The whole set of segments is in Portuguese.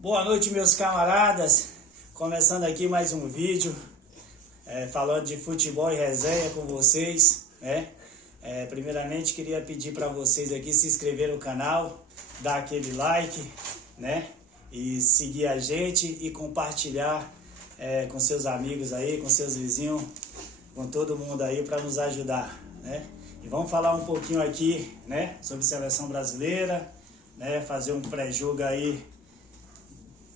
Boa noite, meus camaradas. Começando aqui mais um vídeo falando de futebol e resenha com vocês, né? Primeiramente, queria pedir para vocês aqui se inscrever no canal, dar aquele like, né? E seguir a gente e compartilhar com seus amigos aí, com seus vizinhos, com todo mundo aí para nos ajudar, né? E vamos falar um pouquinho aqui, né? Sobre seleção brasileira, né? Fazer um pré-jogo aí,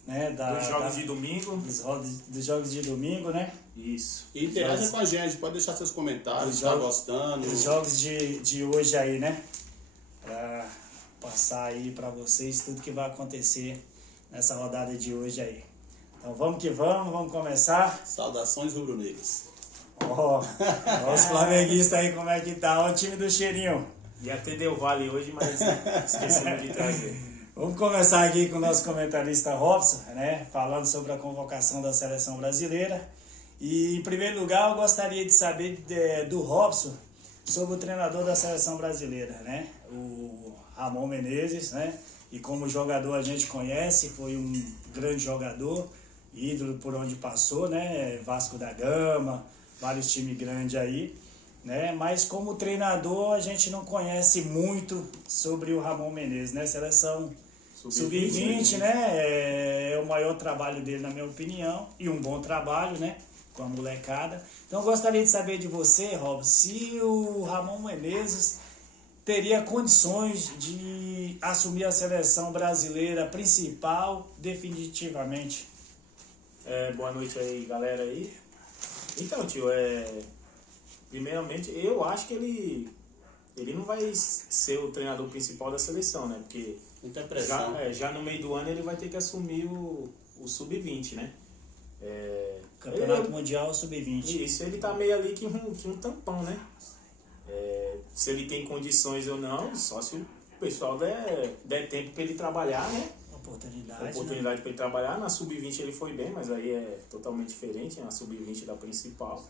né, dos jogos de domingo. Dos jogos de domingo, né? Isso. E interaja com a gente, pode deixar seus comentários, se tá gostando. Os jogos de hoje aí, né? Pra passar aí pra vocês tudo que vai acontecer nessa rodada de hoje aí. Então vamos que vamos começar. Saudações rubro-negras. Ó, os flamenguistas aí, como é que tá? Ó o time do Cheirinho. E até deu vale hoje, mas esquecemos de trazer. Vamos começar aqui com o nosso comentarista Robson, né? Falando sobre a convocação da seleção brasileira. E, em primeiro lugar, eu gostaria de saber do Robson sobre o treinador da seleção brasileira, né? O Ramon Menezes, né? E como jogador a gente conhece, foi um grande jogador, ídolo por onde passou, né? Vasco da Gama, vários times grandes aí, né? Mas como treinador a gente não conhece muito sobre o Ramon Menezes, né? Seleção Sub-20, né? É o maior trabalho dele, na minha opinião, e um bom trabalho, né? Com a molecada. Então eu gostaria de saber de você, Rob, se o Ramon Menezes teria condições de assumir a seleção brasileira principal definitivamente. Boa noite aí, galera aí. Então, tio, primeiramente, eu acho que ele não vai ser o treinador principal da seleção, né? Porque já no meio do ano ele vai ter que assumir o Sub-20, né? Campeonato Mundial Sub-20. Isso, ele tá meio ali que um tampão, né? Se ele tem condições ou não, só se o pessoal der tempo para ele trabalhar, né? Oportunidade para ele trabalhar. Na Sub-20 ele foi bem, mas aí é totalmente diferente, na Sub-20 da principal.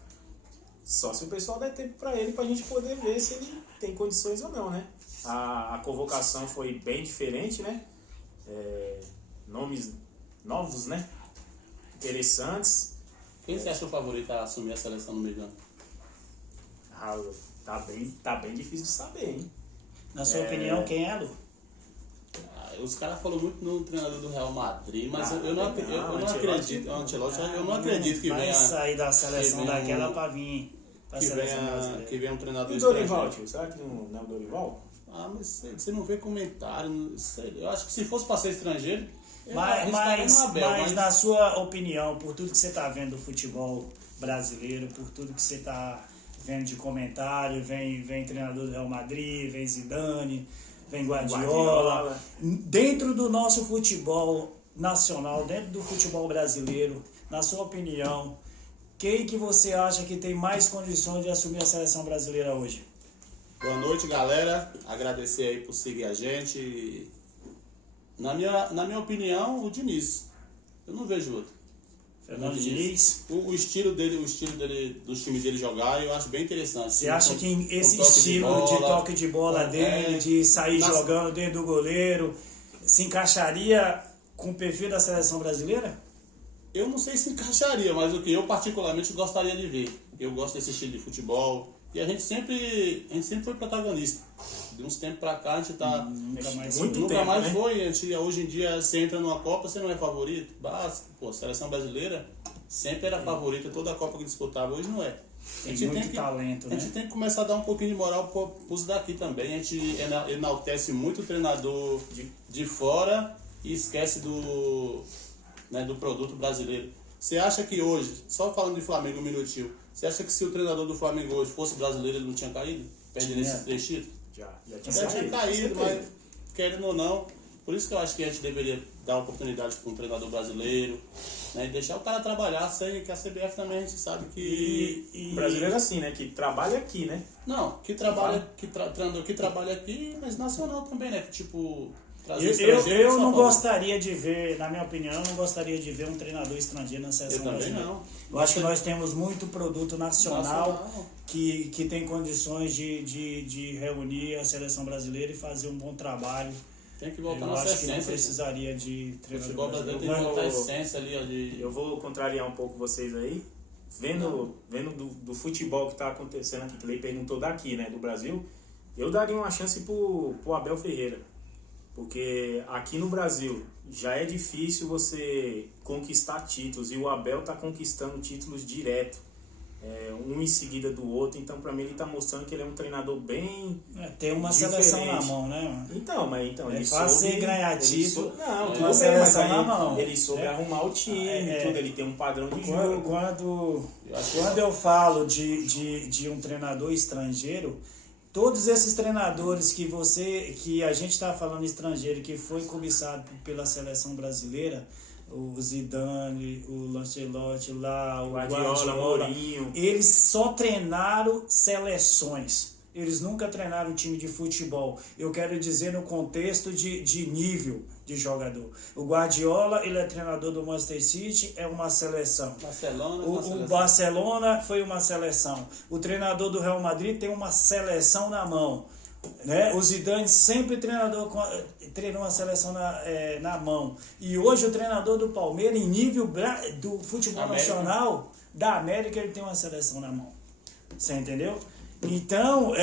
Só se o pessoal der tempo para ele, pra gente poder ver se ele tem condições ou não, né? A convocação foi bem diferente, né? Nomes novos, né? Interessantes. Quem você acha o favorito a assumir a seleção no meio do ano? Tá bem difícil de saber, hein? Na sua opinião, quem é, Lu? Os caras falam muito no treinador do Real Madrid, mas eu não acredito. Eu não acredito que venha. Vai sair da seleção daquela pra vir pra seleção brasileira. Que venha um treinador E o Dorival, tio? Será que não é o Dorival? Mas você não vê comentário. Eu acho que se fosse pra ser estrangeiro. Mas na sua opinião, por tudo que você está vendo do futebol brasileiro, por tudo que você está vendo de comentário, vem treinador do Real Madrid, vem Zidane, vem Guardiola. Dentro do nosso futebol nacional, dentro do futebol brasileiro, na sua opinião, quem que você acha que tem mais condições de assumir a seleção brasileira hoje? Boa noite, galera. Agradecer aí por seguir a gente. Na minha opinião, o Diniz. Eu não vejo outro. Fernando Diniz. O estilo dele, do time dele jogar, eu acho bem interessante. Você acha que esse estilo de toque de bola dele, de sair jogando dentro do goleiro, se encaixaria com o perfil da seleção brasileira? Eu não sei se encaixaria, mas o que eu particularmente gostaria de ver. Eu gosto desse estilo de futebol. E a gente sempre foi protagonista. De uns tempos pra cá a gente tá. Nunca mais foi. Hoje em dia você entra numa Copa, você não é favorito. A seleção brasileira sempre era favorita, toda a Copa que disputava, hoje não é. Tem muito talento, né? A gente tem que começar a dar um pouquinho de moral pros daqui também. A gente enaltece muito o treinador de fora e esquece do produto brasileiro. Você acha que hoje, só falando de Flamengo um minutinho, você acha que se o treinador do Flamengo hoje fosse brasileiro, ele não tinha caído? Perdendo esses 3 títulos? Já tinha caído, mas querendo ou não. Por isso que eu acho que a gente deveria dar oportunidade para um treinador brasileiro, né, e deixar o cara trabalhar, sem que a CBF também a gente sabe que... O brasileiro é assim, né? Que trabalha aqui, né? Não, treinador que trabalha aqui, mas nacional também, né? Que tipo... Eu não gostaria de ver, na minha opinião, eu não gostaria de ver um treinador estrangeiro na seleção brasileira. Não. Eu acho que nós temos muito produto nacional que tem condições de reunir a seleção brasileira e fazer um bom trabalho Tem que voltar Eu na acho que não essência. precisaria de O treinador futebol brasileiro tem brasileiro. que voltar a essência ali, ó, de... Eu vou contrariar um pouco vocês aí. Vendo do futebol que está acontecendo aqui, que ele perguntou daqui, né, do Brasil, eu daria uma chance pro Abel Ferreira. Porque aqui no Brasil já é difícil você conquistar títulos e o Abel está conquistando títulos direto, um em seguida do outro. Então, para mim, ele está mostrando que ele é um treinador bem Tem uma diferente. seleção na mão, né, mano? Então, É ele fácil soube ganhar título. Não, com tudo a bem, seleção mas na aí mão. ele soube arrumar o time, tudo. Ele tem um padrão de jogo. Quando eu falo de um treinador estrangeiro, todos esses treinadores que a gente está falando estrangeiro, que foi cobiçado pela seleção brasileira, o Zidane, o Ancelotti lá, o Guardiola, Mourinho, eles só treinaram seleções. Eles nunca treinaram um time de futebol. Eu quero dizer no contexto de nível de jogador. O Guardiola, ele é treinador do Manchester City, é uma seleção. O Barcelona foi uma seleção. O treinador do Real Madrid tem uma seleção na mão. Né? O Zidane sempre treinou uma seleção na mão. E hoje o treinador do Palmeiras, em nível do futebol nacional, da América, ele tem uma seleção na mão. Você entendeu? Então,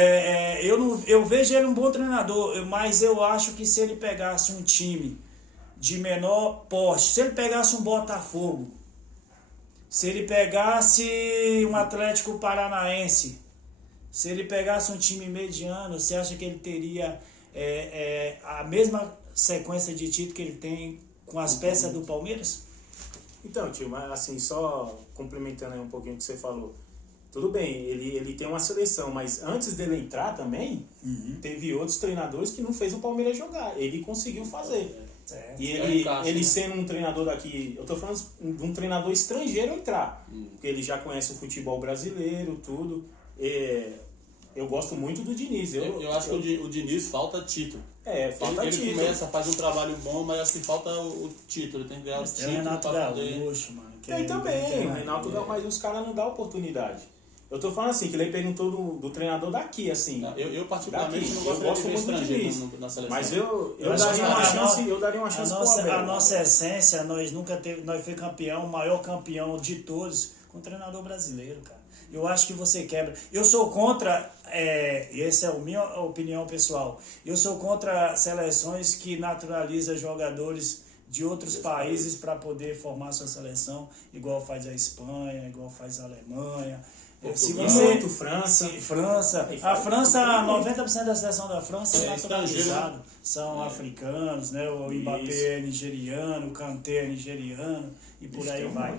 eu vejo ele um bom treinador, mas eu acho que se ele pegasse um time de menor porte, se ele pegasse um Botafogo, se ele pegasse um Atlético Paranaense, se ele pegasse um time mediano, você acha que ele teria a mesma sequência de título que ele tem com as peças do Palmeiras? Então, tio, mas assim, só complementando aí um pouquinho o que você falou. Tudo bem, ele tem uma seleção, mas antes dele entrar também, teve outros treinadores que não fez o Palmeiras jogar. Ele conseguiu fazer. E ele sendo um treinador daqui, eu tô falando de um treinador estrangeiro entrar, porque ele já conhece o futebol brasileiro, tudo. Eu gosto muito do Diniz. Eu acho que o Diniz falta título. Falta título. Ele começa, faz um trabalho bom, mas assim, falta o título. Ele tem que ganhar o título. Tem o Renato Gaúcho, mano. Tem também, o Renato Gaúcho, mas os caras não dão oportunidade. Eu tô falando assim, que ele perguntou do treinador daqui, assim. Eu particularmente daqui. não gosto de ver estrangeiro na seleção. Mas eu daria uma chance pro Abel. A nossa essência, nós fomos campeão, o maior campeão de todos, com o treinador brasileiro, cara. Eu acho que você quebra. Eu sou contra, essa é a minha opinião pessoal, eu sou contra seleções que naturalizam jogadores de outros países para poder formar sua seleção, igual faz a Espanha, igual faz a Alemanha. Se você, França. A França, 90% da seleção da França é naturalizado. São africanos, né? O Mbappé é nigeriano, o Kanté é nigeriano e por aí vai.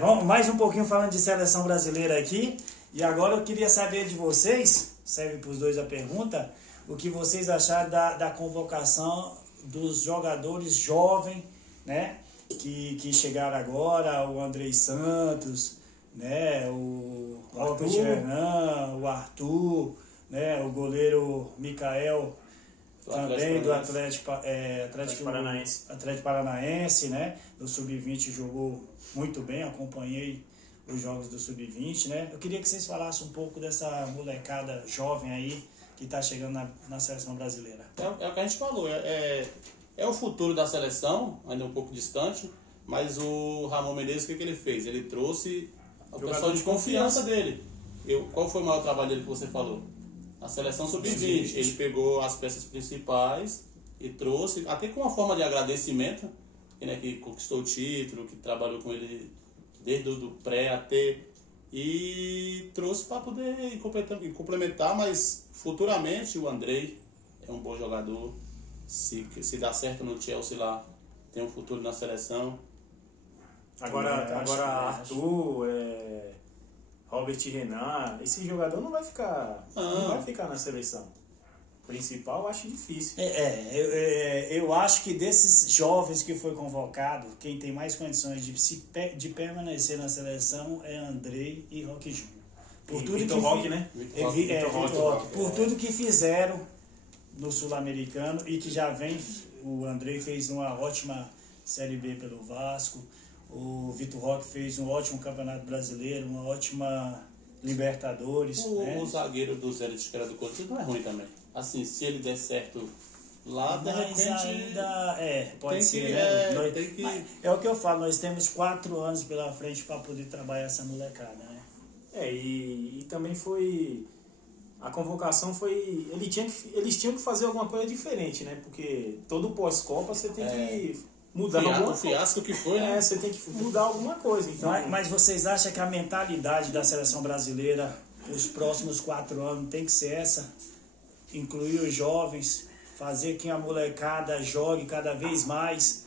Vamos mais um pouquinho falando de seleção brasileira aqui. E agora eu queria saber de vocês, serve para os dois a pergunta, o que vocês acharam da convocação dos jogadores jovens, né? Que chegaram agora, o Andrei Santos, né, o Robert Hernan, o Arthur, né, o goleiro Mikael, também do Atlético Paranaense, né, do Sub-20 jogou muito bem, acompanhei os jogos do Sub-20, né. Eu queria que vocês falassem um pouco dessa molecada jovem aí que está chegando na seleção brasileira. É o que a gente falou, é o futuro da seleção, ainda um pouco distante, mas o Ramon Menezes, o que ele fez? Ele trouxe o pessoal de confiança dele. Qual foi o maior trabalho dele que você falou? A seleção sub-20. Ele pegou as peças principais e trouxe, até com uma forma de agradecimento, né, que conquistou o título, que trabalhou com ele desde o pré até, e trouxe para poder complementar, mas futuramente o Andrei é um bom jogador. Se dá certo no Chelsea lá, tem um futuro na seleção. Agora Arthur, Robert Renan, esse jogador não vai ficar na seleção principal, eu acho difícil. Eu acho que desses jovens que foi convocado, quem tem mais condições de permanecer na seleção é Andrei e Roque Júnior. Por tudo Vitor Roque, né? Por tudo que fizeram no Sul-Americano e que já vem, o Andrei fez uma ótima Série B pelo Vasco. O Vitor Roque fez um ótimo Campeonato Brasileiro, uma ótima Libertadores. O zagueiro do Zé de Esquerda do Corinthians não é ruim também. Assim, se ele der certo lá de Mas repente ainda pode tem ser, que- né? tem que- Mas é o que eu falo, nós temos 4 anos pela frente para poder trabalhar essa molecada, né? E também foi... A convocação foi... Eles tinham que fazer alguma coisa diferente, né? Porque todo pós-Copa você tem que mudar alguma o coisa. fiasco que foi, né? Você tem que mudar alguma coisa. Então, Mas vocês acham que a mentalidade da seleção brasileira, os próximos 4 anos, tem que ser essa? Incluir os jovens, fazer que a molecada jogue cada vez mais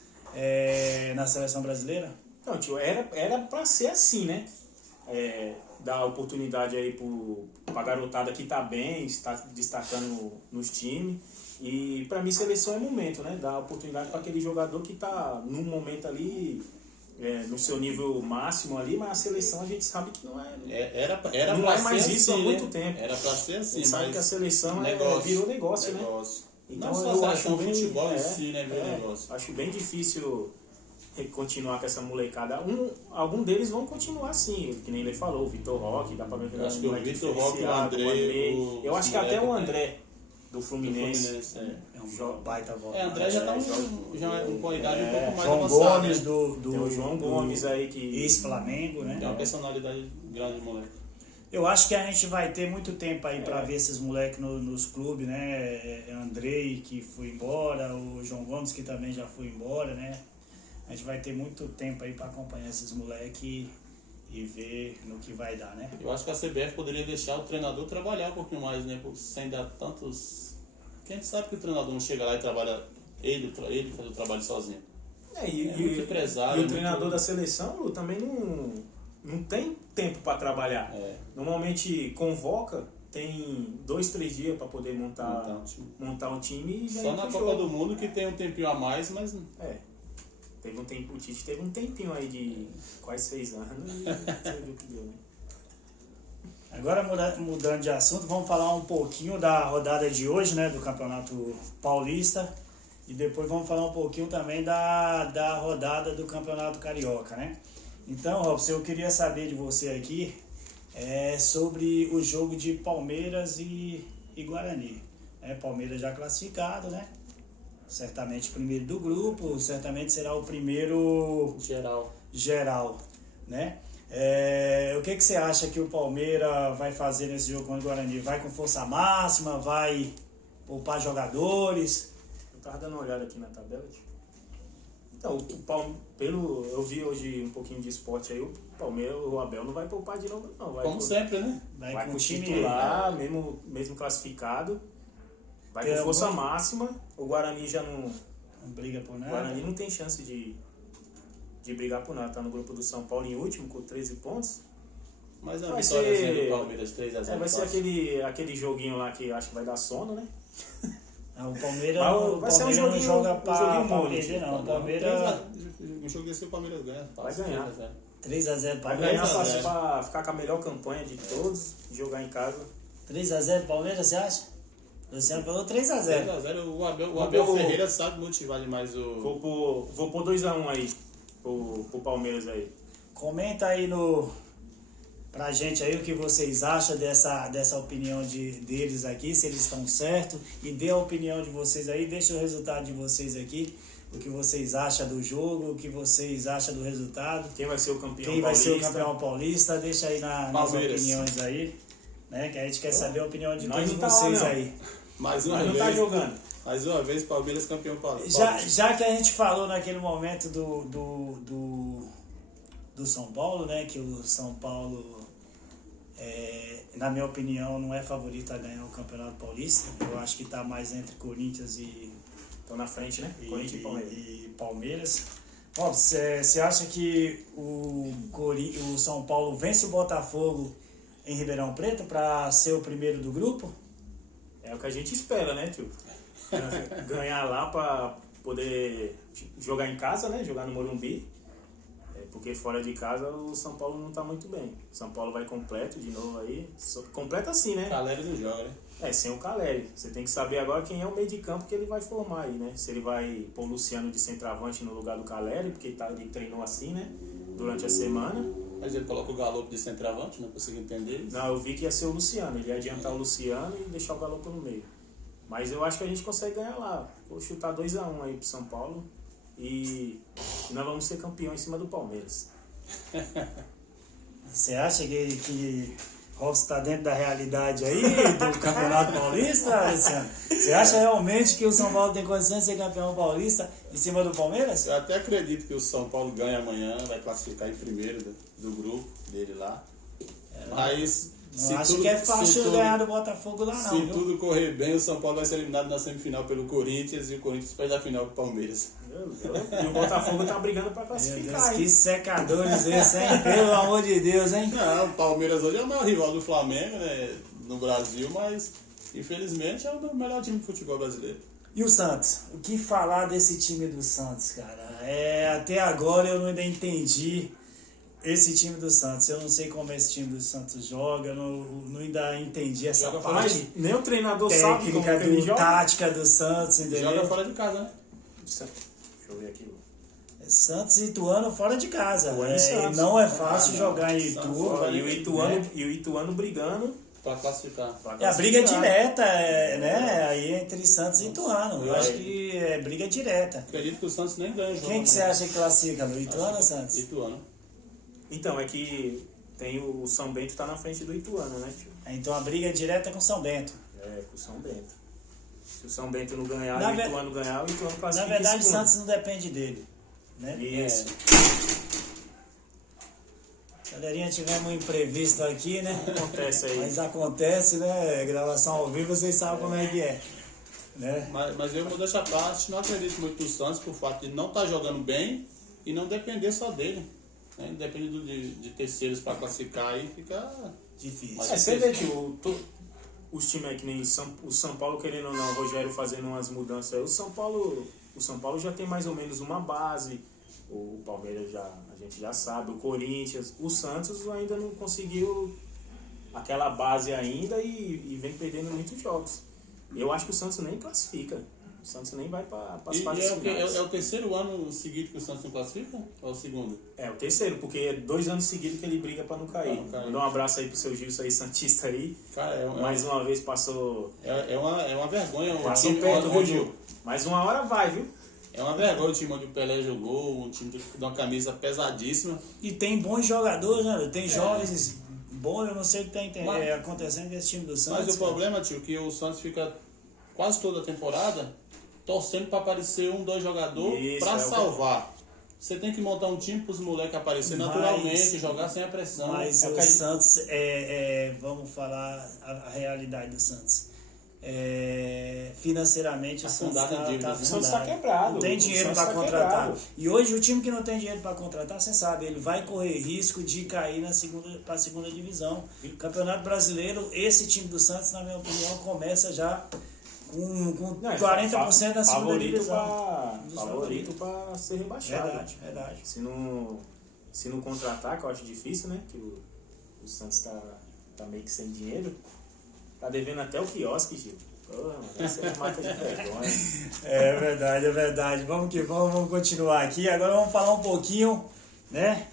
na seleção brasileira? Não, tio, era pra ser assim, né? Dar oportunidade aí pra garotada que tá bem, está destacando nos times. E pra mim seleção é momento, né? Dar oportunidade para aquele jogador que tá num momento ali, no seu nível máximo ali, mas a seleção a gente sabe que não é. Era Não pra é mais ser isso assim, há muito né? tempo. Era pra ser A assim, gente sabe mas que a seleção virou negócio, né? Então Não só eu a acho seleção, bem, futebol em si, né? Virou negócio. acho bem difícil continuar com essa molecada. Algum deles vão continuar assim, que nem ele falou, o Vitor Roque, dá pra ver que ele é Acho um que o moleque Vitor Roque, o diferenciado, André, eu acho que até o André do Fluminense. É um baita volta. André já tá com a idade um pouco mais João avançada. Gomes né? do Tem o João Gomes aí que... ex-Flamengo, né? Tem uma personalidade grande, moleque. Eu acho que a gente vai ter muito tempo aí para ver esses moleques nos clubes, né? Andrei, que foi embora, o João Gomes, que também já foi embora, né? A gente vai ter muito tempo aí para acompanhar esses moleques e ver no que vai dar, né? Eu acho que a CBF poderia deixar o treinador trabalhar um pouquinho mais, né? Sem dar tantos... Quem sabe que o treinador não chega lá e trabalha ele faz o trabalho sozinho. Muito empresário, e o treinador da seleção, Lu, também não tem tempo para trabalhar. Normalmente convoca, tem 2, 3 dias para poder montar um time e já Só ir na pro Copa jogo. do Mundo que tem um tempinho a mais, mas... Teve um tempo, o Tite teve um tempinho aí de quase 6 anos e você viu o que deu, né? Agora, mudando de assunto, vamos falar um pouquinho da rodada de hoje, né? Do Campeonato Paulista. E depois vamos falar um pouquinho também da rodada do Campeonato Carioca, né? Então, Robson, eu queria saber de você aqui sobre o jogo de Palmeiras e Guarani. Palmeiras já classificado, né? Certamente primeiro do grupo, certamente será o primeiro geral, né? O que você acha que o Palmeiras vai fazer nesse jogo contra o Guarani? Vai com força máxima? Vai poupar jogadores? Eu tava dando uma olhada aqui na tabela. Então, eu vi hoje um pouquinho de esporte aí, o Palmeiras, o Abel não vai poupar de novo, não. Como sempre, né? Vai com o time titular, mesmo classificado. Vai com força máxima. O Guarani já não briga por nada. O Guarani não tem chance de brigar por nada. Tá no grupo do São Paulo em último, com 13 pontos. Mas a vitória do Palmeiras 3-0. Vai ser aquele joguinho lá que acho que vai dar sono, né? O Palmeiras, vai ser um não joga para mole, perder, não. O Palmeiras... O jogo desse o Palmeiras ganha. Vai ganhar. 3-0 Vai ganhar para ficar com a melhor campanha de todos, jogar em casa. 3-0 Palmeiras, você acha? Luciano falou 3-0. 3-0. O Abel Ferreira sabe motivar demais o... Vou pôr 2-1 aí pro Palmeiras aí. Comenta aí pra gente aí o que vocês acham dessa opinião deles aqui, se eles estão certos, e dê a opinião de vocês aí, deixa o resultado de vocês aqui, o que vocês acham do jogo, o que vocês acham do resultado. Quem vai ser o campeão Quem paulista? vai ser o campeão paulista, deixa aí nas opiniões aí, né, que a gente quer saber a opinião de todos vocês aí. Mais uma vez. Não tá jogando. Mais uma vez, Palmeiras campeão paulista. Já que a gente falou naquele momento do São Paulo, né, que o São Paulo, na minha opinião, não é favorito a ganhar o Campeonato Paulista. Eu acho que está mais entre Corinthians Estão na frente, né? Corinthians e Palmeiras. Bom, você acha que o São Paulo vence o Botafogo em Ribeirão Preto para ser o primeiro do grupo? É o que a gente espera, né, tio? Ganhar lá para poder jogar em casa, né? Jogar no Morumbi. Porque fora de casa o São Paulo não tá muito bem. O São Paulo vai completo de novo aí. Completo assim, né? Caleri não joga, né? Sem o Caleri. Você tem que saber agora quem é o meio de campo que ele vai formar aí, né? Se ele vai pôr o Luciano de centroavante no lugar do Caleri, porque ele treinou assim, né? Durante a semana. Mas ele coloca o Galopo de centroavante, não consigo entender isso. Não, eu vi que ia ser o Luciano. Ele ia adiantar o Luciano e deixar o Galopo no meio. Mas eu acho que a gente consegue ganhar lá. Vou chutar 2-1 aí pro São Paulo. E nós vamos ser campeão em cima do Palmeiras. Você acha que Robson está dentro da realidade aí do Campeonato Paulista, Luciano? Você acha realmente que o São Paulo tem condições de ser campeão paulista em cima do Palmeiras? Eu até acredito que o São Paulo ganha amanhã, vai classificar em primeiro do grupo dele lá. Mas Não acho que é fácil ganhar do Botafogo lá, não. Se Viu? tudo correr bem, o São Paulo vai ser eliminado na semifinal pelo Corinthians e o Corinthians perde a final pro Palmeiras. E o Botafogo tá brigando pra Meu classificar. Deus, hein? que secadores esse, hein? Pelo amor de Deus, hein? Não, o Palmeiras hoje é o maior rival do Flamengo, né, no Brasil, mas infelizmente é o melhor time de futebol brasileiro. E o Santos? O que falar desse time do Santos, cara? Até agora eu ainda entendi esse time do Santos. Eu não sei como esse time do Santos joga, eu não ainda entendi essa Joga parte Nem o treinador sabe como técnica, que ele joga. tática do Santos, entendeu? Joga fora de casa, né? Deixa eu ver aqui. Santos e Ituano fora de casa. Ituano e Santos. Não é fácil jogar em Santos. Itu. Ó, e o Ituano brigando. Pra classificar. pra É a briga classificar. direta, né? Aí entre Santos e Ituano. Eu acho que é briga direta. Acredito que o Santos nem ganha o jogo. Quem que você acha que classifica, Lu? Ituano ou Santos? Ituano. Então, é que tem o São Bento tá na frente do Ituano, né, tio? Então a briga é direta com São Bento. É, com o São Bento. Se o São Bento não ganhar Na e o ve- Ituano ganhar, o Ituano Na classifica verdade, em o segundo. Santos não depende dele. Né? Isso. Galerinha, tivemos um imprevisto aqui, né? Acontece aí. Mas acontece, né? Gravação ao vivo, vocês sabem como é que é. Né? Mas eu vou deixar a parte, não acredito muito no Santos por fato de não estar jogando bem e não depender só dele. Né? Dependendo de terceiros para classificar aí fica Difícil. Mas Você vê que os times aí que nem o São Paulo, querendo ou não, o Rogério fazendo umas mudanças aí, o São Paulo já tem mais ou menos uma base, o Palmeiras a gente já sabe, o Corinthians, o Santos ainda não conseguiu aquela base ainda e vem perdendo muitos jogos. Eu acho que o Santos nem classifica, o Santos nem vai para as fases finais. é o terceiro ano seguido que o Santos não classifica? Ou é o segundo? É o terceiro, porque é 2 anos seguidos que ele briga para não cair. Pra não cair. Mandar um abraço aí pro seu Gilson aí, Santista aí. Cara, Mais uma vez passou. é uma vergonha. Passou time perto, viu, onde- Gil? Mais uma hora vai, viu? É uma vergonha o time onde o Pelé jogou, um time de uma camisa pesadíssima. E tem bons jogadores, né? Tem jovens bons, eu não sei o que está Mas- acontecendo com esse time do Santos. Mas o problema, tio, que o Santos fica quase toda a temporada torcendo para aparecer 2 jogadores Isso, para é o que- salvar. Você tem que montar um time para os moleques aparecer Mas- naturalmente, jogar sem a pressão. Mas É o o que a gente- Santos, vamos falar a realidade do Santos. Financeiramente o Santos Afundado em está dívidas, né? O Santos tá quebrado. Não tem O dinheiro Santos para tá contratar. quebrado. E hoje o time que não tem dinheiro para contratar, você sabe, ele vai correr risco de cair para a segunda divisão. Campeonato Brasileiro, esse time do Santos, na minha opinião, começa já com Não, é 40% da segunda divisão. Favorito para ser rebaixado. Verdade. Se não contratar, que eu acho difícil, né? Que o Santos tá meio que sem dinheiro. Tá devendo até o quiosque, Gil. Porra, mano, essa é mata de vergonha. É verdade. Vamos que vamos continuar aqui. Agora vamos falar um pouquinho, né?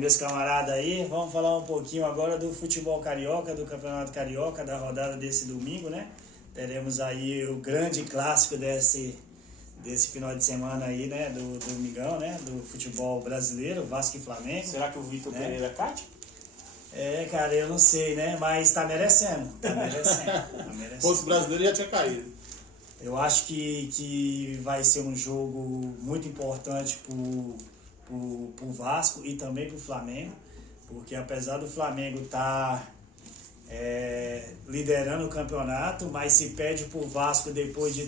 Meus camaradas aí, vamos falar um pouquinho agora do futebol carioca, do Campeonato Carioca, da rodada desse domingo, né? Teremos aí o grande clássico desse final de semana aí, né? Do domingão, né? Do futebol brasileiro, Vasco e Flamengo. Será que o Vitor Né? Pereira cate? Cara, eu não sei, né? Mas tá merecendo. Se fosse brasileiro já tinha caído. Eu acho que vai ser um jogo muito importante pro Vasco e também pro Flamengo, porque apesar do Flamengo estar liderando o campeonato, mas se perde pro Vasco depois de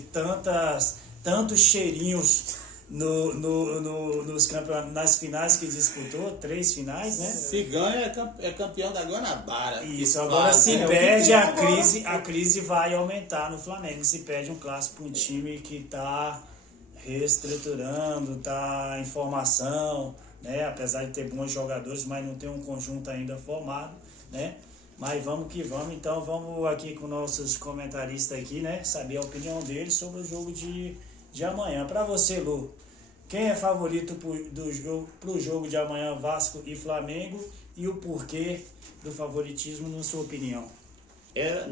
tantos cheirinhos nos campeonatos, nas finais que disputou, 3 finais, né? Se ganha, é campeão da Guanabara. Isso, Que agora fase, se né? perde, tem a agora. crise vai aumentar no Flamengo. Se perde um clássico para um time que está reestruturando, está em formação, né? Apesar de ter bons jogadores, mas não tem um conjunto ainda formado, né? Mas vamos que vamos, então vamos aqui com nossos comentaristas aqui, né? Saber a opinião deles sobre o jogo de amanhã. Para você, Lu, quem é favorito pro jogo de amanhã, Vasco e Flamengo, e o porquê do favoritismo, na sua opinião?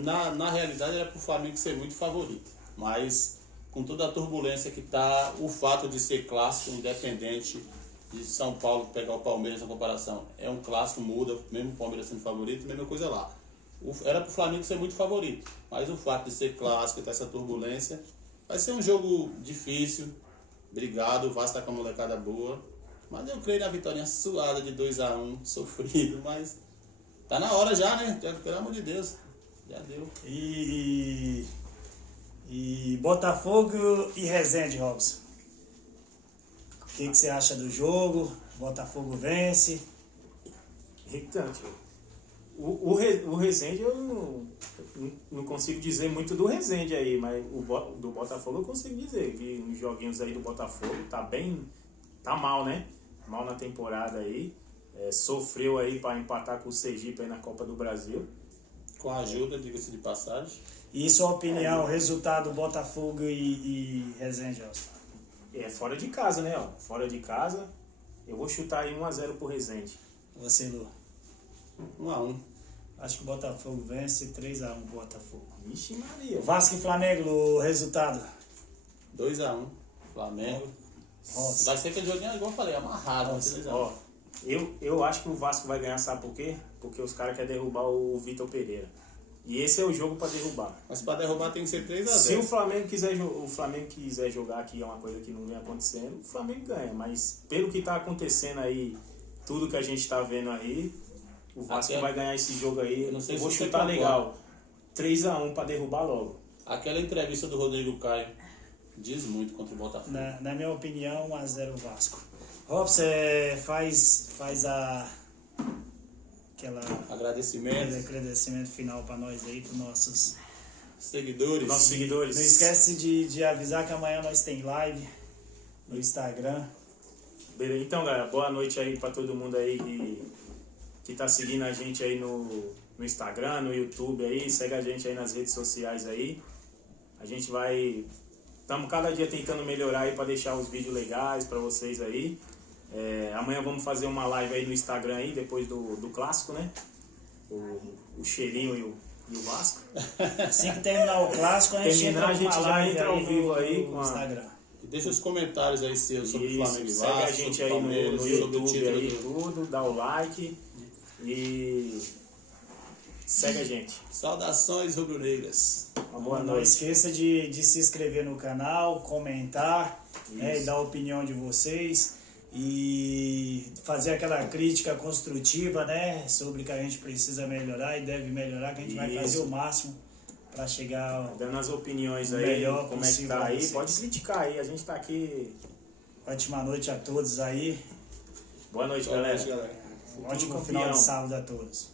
Na realidade era pro Flamengo ser muito favorito. Mas com toda a turbulência que tá, o fato de ser clássico, independente de São Paulo pegar o Palmeiras na comparação, é um clássico, muda, mesmo o Palmeiras sendo favorito, mesma coisa lá. Era pro Flamengo ser muito favorito, mas o fato de ser clássico e ter essa turbulência, vai ser um jogo difícil. Obrigado, o Vasco tá com a molecada boa, mas eu creio na vitória suada de 2-1, sofrido, mas tá na hora já, né? Pelo amor de Deus, já deu. E Botafogo e Resende, Robson. O que você acha do jogo? Botafogo vence? Irritante. O Resende eu não consigo dizer muito do Resende aí, mas do Botafogo eu consigo dizer. Vi uns joguinhos aí do Botafogo, tá mal, né? Mal na temporada aí. Sofreu aí para empatar com o Sergipe aí na Copa do Brasil. Com a ajuda, diga-se de passagem. E sua opinião, resultado Botafogo e Resende, Robson? Fora de casa, né? Ó. Fora de casa, eu vou chutar aí 1-0 pro Resende. Você, Lu? 1-1. Acho que o Botafogo vence 3-1 Botafogo. Vixe Maria. Vasco e Flamengo, o resultado? 2-1. Flamengo. Nossa. Vai ser aquele joguinho, igual eu falei, amarrado. Ó, eu acho que o Vasco vai ganhar, sabe por quê? Porque os caras querem derrubar o Vitor Pereira. E esse é o jogo para derrubar. Mas para derrubar tem que ser 3-0. Se o Flamengo quiser jogar, que é uma coisa que não vem acontecendo, o Flamengo ganha. Mas pelo que está acontecendo aí, tudo que a gente está vendo aí, o Vasco vai ganhar esse jogo aí. Eu não sei vou se chutar você legal. 3-1 para derrubar logo. Aquela entrevista do Rodrigo Caio diz muito contra o Botafogo. Na minha opinião, 1-0 Vasco. Robson, faz aquele agradecimento final para nós aí, para nossos seguidores. Não esquece de avisar que amanhã nós tem live no Instagram. Beleza, então galera, boa noite aí para todo mundo aí que tá seguindo a gente aí no Instagram, no YouTube aí, segue a gente aí nas redes sociais aí. A gente estamos cada dia tentando melhorar aí para deixar os vídeos legais para vocês aí. Amanhã vamos fazer uma live aí no Instagram aí, depois do clássico, né? O Cheirinho e o Vasco. Assim que terminar o clássico, a gente já entra ao vivo aí no Instagram. E deixa os comentários aí seus sobre o Flamengo e Vasco. Segue a gente aí no YouTube aí, tudo, dá o like e segue a gente. Saudações rubro-negras. Uma boa Não noite. esqueça de se inscrever no canal, comentar, né, e dar a opinião de vocês e fazer aquela crítica construtiva, né, sobre o que a gente precisa melhorar e deve melhorar, que a gente vai fazer o máximo para chegar dando as opiniões aí, melhor como é que possível tá aí, vocês. pode criticar aí, a gente tá aqui. Ótima noite a todos aí. Boa noite, Boa galera. noite, galera. Ótimo final de sábado a todos.